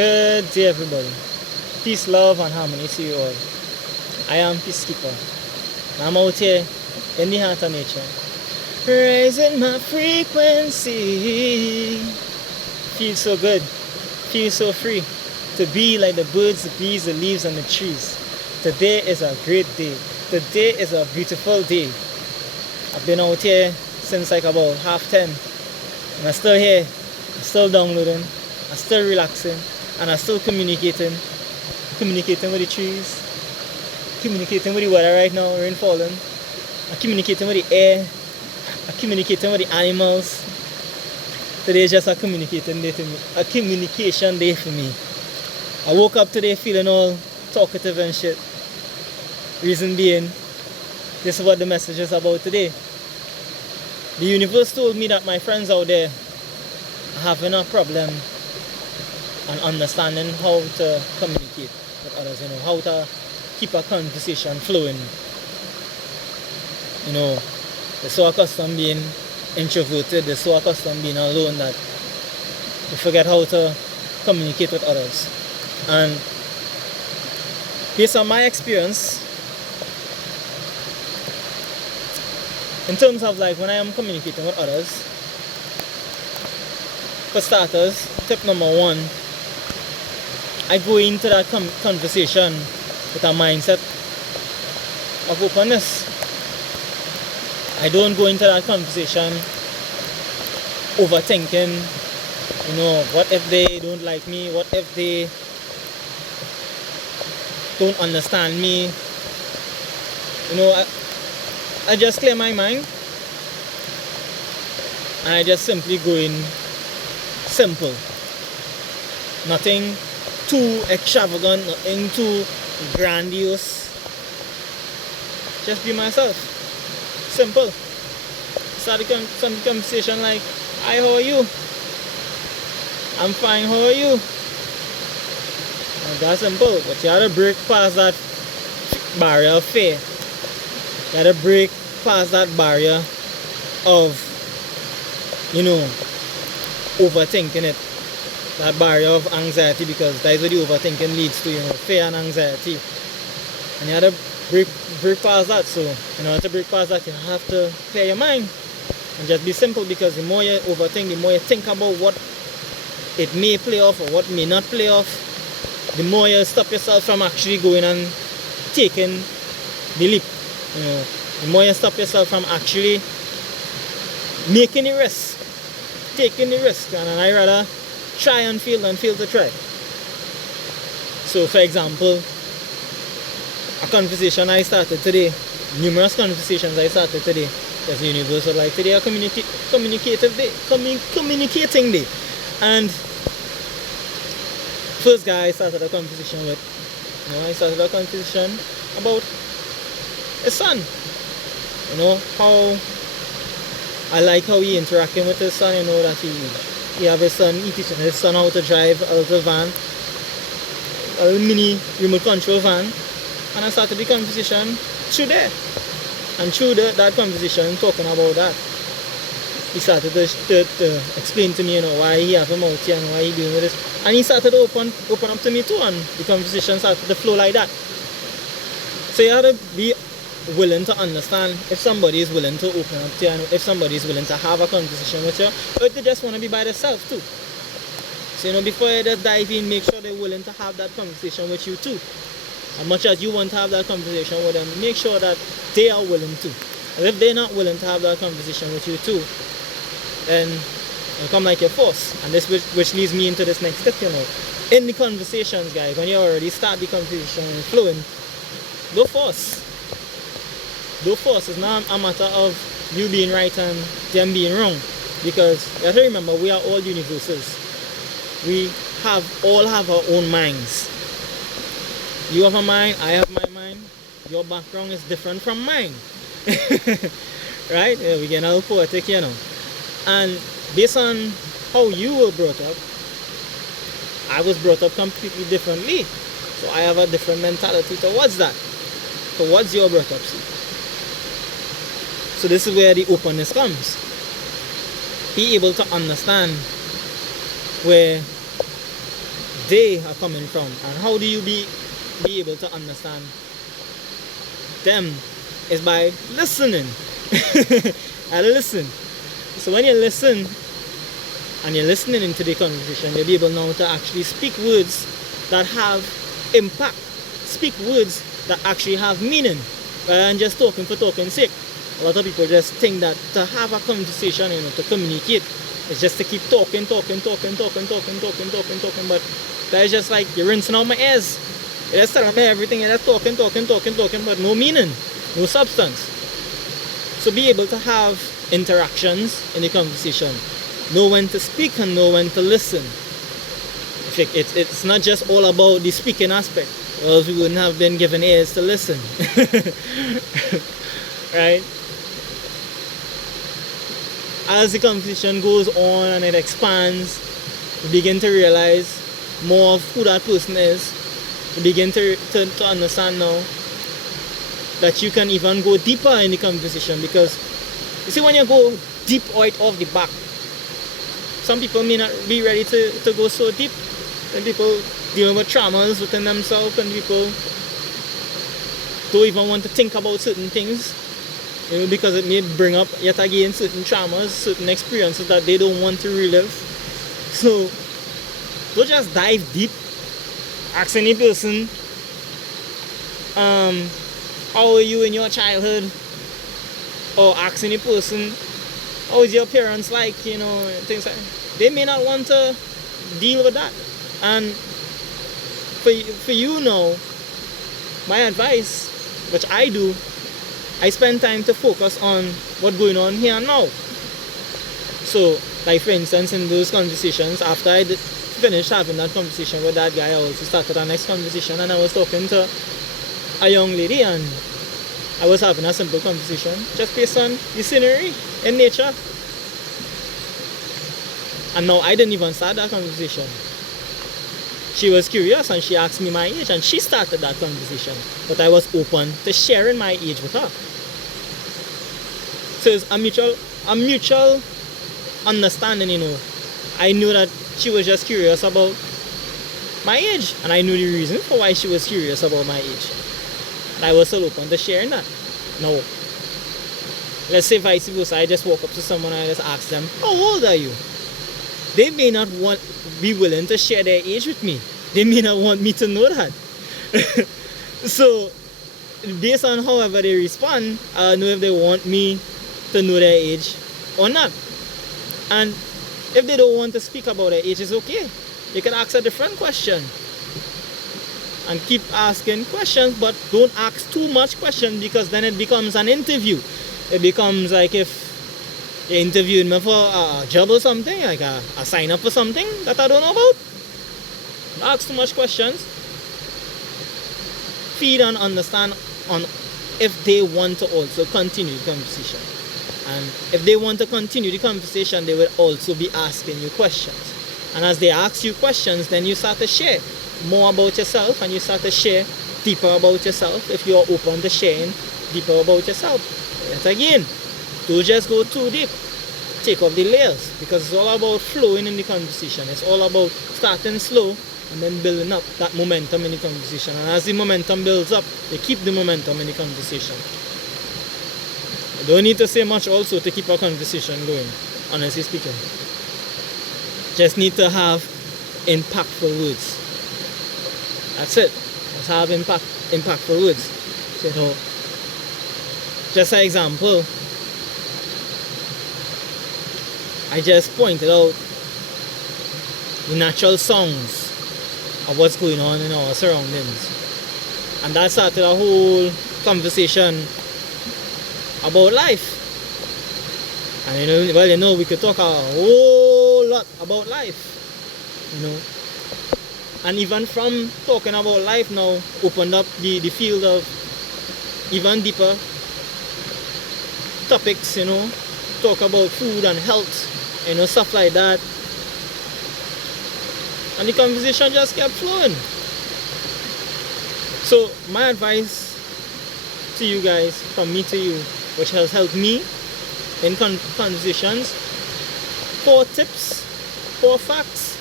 Good day, everybody. Peace, love, and harmony to you all. I am Peacekeeper. I'm out here in the heart of nature, raising my frequency. Feels so good, feels so free to be like the birds, the bees, the leaves, and the trees. Today is a great day. Today is a beautiful day. I've been out here since like about 10:30, and I'm still here. I'm still downloading. I'm still relaxing, and I'm still communicating with the trees, communicating with the weather right now, rain falling. I'm communicating with the air. I'm communicating with the animals. Today is just a communication day for me. I woke up today feeling all talkative and shit. Reason being, this is what the message is about today. The universe told me that my friends out there are having a problem and understanding how to communicate with others, how to keep a conversation flowing. They're so accustomed being introverted, they're so accustomed being alone that they forget how to communicate with others. And based on my experience, in terms of like when I am communicating with others, for starters, tip number one, I go into that conversation with a mindset of openness. I don't go into that conversation overthinking, what if they don't like me? What if they don't understand me? I just clear my mind and I just simply go in simple. Nothing too extravagant, nothing too grandiose. Just be myself. Simple. Start some conversation like, hi, how are you? I'm fine, how are you? And that's simple, but you have to break past that barrier of fear. You have to break past that barrier of, overthinking it. That barrier of anxiety, because that is what the overthinking leads to, fear and anxiety. And you have to break past that. So in order to break past that, you have to clear your mind and just be simple, because the more you overthink, the more you think about what it may play off or what may not play off, the more you stop yourself from actually going and taking the leap. The more you stop yourself from actually making the risk, taking the risk. And I rather try and fail than fail to try. So for example, a conversation I started today, numerous conversations I started today, because the universe was like, today a communicating day. And first guy I started a conversation with, I started a conversation about his son. How I like how he interacting with his son, that he have his son, he teaching his son how to drive a little van, a little mini remote control van. And I started the conversation through there. And through that conversation, talking about that, he started to explain to me, why he have him out here and why he doing with this. And he started to open up to me too, and the conversation started to flow like that. So you have to be willing to understand if somebody is willing to open up to you, and if somebody is willing to have a conversation with you, or if they just want to be by themselves too. So before you just dive in, make sure they're willing to have that conversation with you too. As much as you want to have that conversation with them, make sure that they are willing to. And if they're not willing to have that conversation with you too, then it'll come like a force. And this which leads me into this next step, In the conversations, guys, when you already start the conversation flowing, don't force. Don't force. It's not a matter of you being right and them being wrong. Because you have to remember, we are all universes. We all have our own minds. You have a mind, I have my mind. Your background is different from mine. Right? Yeah, we get a little poetic, And based on how you were brought up, I was brought up completely differently. So I have a different mentality towards that. Towards your brought up. So this is where the openness comes. Be able to understand where they are coming from, and how do you be able to understand them is by listening. I listen. So when you listen and you're listening into the conversation, you'll be able now to actually speak words that have impact, speak words that actually have meaning, rather than just talking for talking's sake. A lot of people just think that to have a conversation, to communicate, is just to keep talking, but that is just like you're rinsing out my ears. You're just telling me everything, you're just talking, but no meaning, no substance. So be able to have interactions in the conversation. Know when to speak and know when to listen. It's not just all about the speaking aspect, or else we wouldn't have been given ears to listen. Right? As the conversation goes on and it expands, you begin to realize more of who that person is. You begin to understand now that you can even go deeper in the conversation, because you see, when you go deep right off the back, some people may not be ready to go so deep. And people dealing with traumas within themselves, and people don't even want to think about certain things, because it may bring up yet again certain traumas, certain experiences that they don't want to relive. So don't just dive deep. Ask any person, how are you in your childhood? Or ask any person, how is your parents like, things like that. They may not want to deal with that. And for you now, my advice, which I do, I spend time to focus on what's going on here and now. So, like for instance, in those conversations, after I finished having that conversation with that guy, I also started our next conversation, and I was talking to a young lady, and I was having a simple conversation just based on the scenery in nature. And now I didn't even start that conversation. She was curious and she asked me my age, and she started that conversation. But I was open to sharing my age with her. So it's a mutual understanding, I knew that she was just curious about my age, and I knew the reason for why she was curious about my age. And I was still open to sharing that. Now, let's say vice versa, I just walk up to someone and I just ask them, how old are you? They may not be willing to share their age with me. They may not want me to know that. So, based on however they respond, I'll know if they want me to know their age or not. And if they don't want to speak about their age, it's okay. You can ask a different question. And keep asking questions, but don't ask too much questions, because then it becomes an interview. It becomes like if you're interviewing me for a job or something, like a sign up for something that I don't know about. Don't ask too much questions. Feed and understand on if they want to also continue the conversation. And if they want to continue the conversation, they will also be asking you questions. And as they ask you questions, then you start to share more about yourself, and you start to share deeper about yourself if you are open to sharing deeper about yourself. Yet again, don't just go too deep. Take off the layers, because it's all about flowing in the conversation. It's all about starting slow and then building up that momentum in the conversation. And as the momentum builds up, you keep the momentum in the conversation. You don't need to say much also to keep a conversation going, honestly speaking. Just need to have impactful words. That's it. Just have impactful words. So, just an example, I just pointed out the natural songs of what's going on in our surroundings. And that started a whole conversation about life. And we could talk a whole lot about life. And even from talking about life now, opened up the field of even deeper topics, talk about food and health, stuff like that. And the conversation just kept flowing. So my advice to you guys, from me to you, which has helped me in conversations, 4 tips, 4 facts.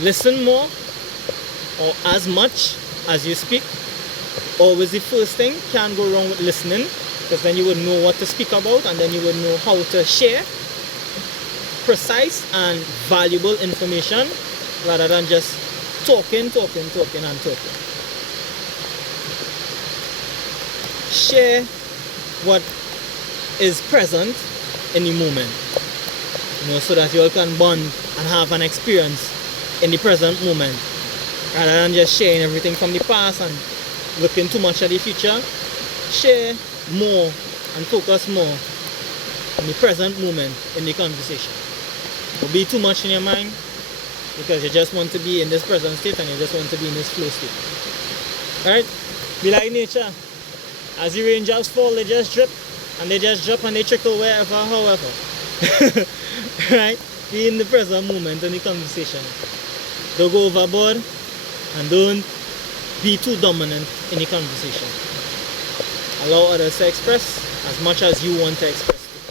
listen more or as much as you speak. Always the first thing. Can't go wrong with listening, because then you would know what to speak about, and then you would know how to share precise and valuable information rather than just talking and talking. Share what is present in the moment, so that you all can bond and have an experience in the present moment, rather than just sharing everything from the past and looking too much at the future. Share more and focus more on the present moment in the conversation. Don't be too much in your mind, because you just want to be in this present state and you just want to be in this flow state. Alright? Be like nature. As the raindrops fall, they just drip, and they just drop and they trickle wherever, however. Right? Be in the present moment in the conversation. Don't go overboard, and don't be too dominant in the conversation. Allow others to express as much as you want to express too.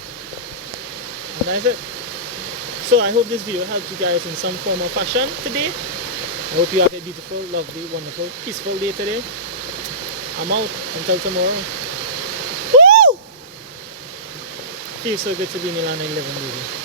And that's it. So I hope this video helped you guys in some form or fashion today. I hope you have a beautiful, lovely, wonderful, peaceful day today. I'm out until tomorrow. Woo! Feels so good to be in the land I live in, baby.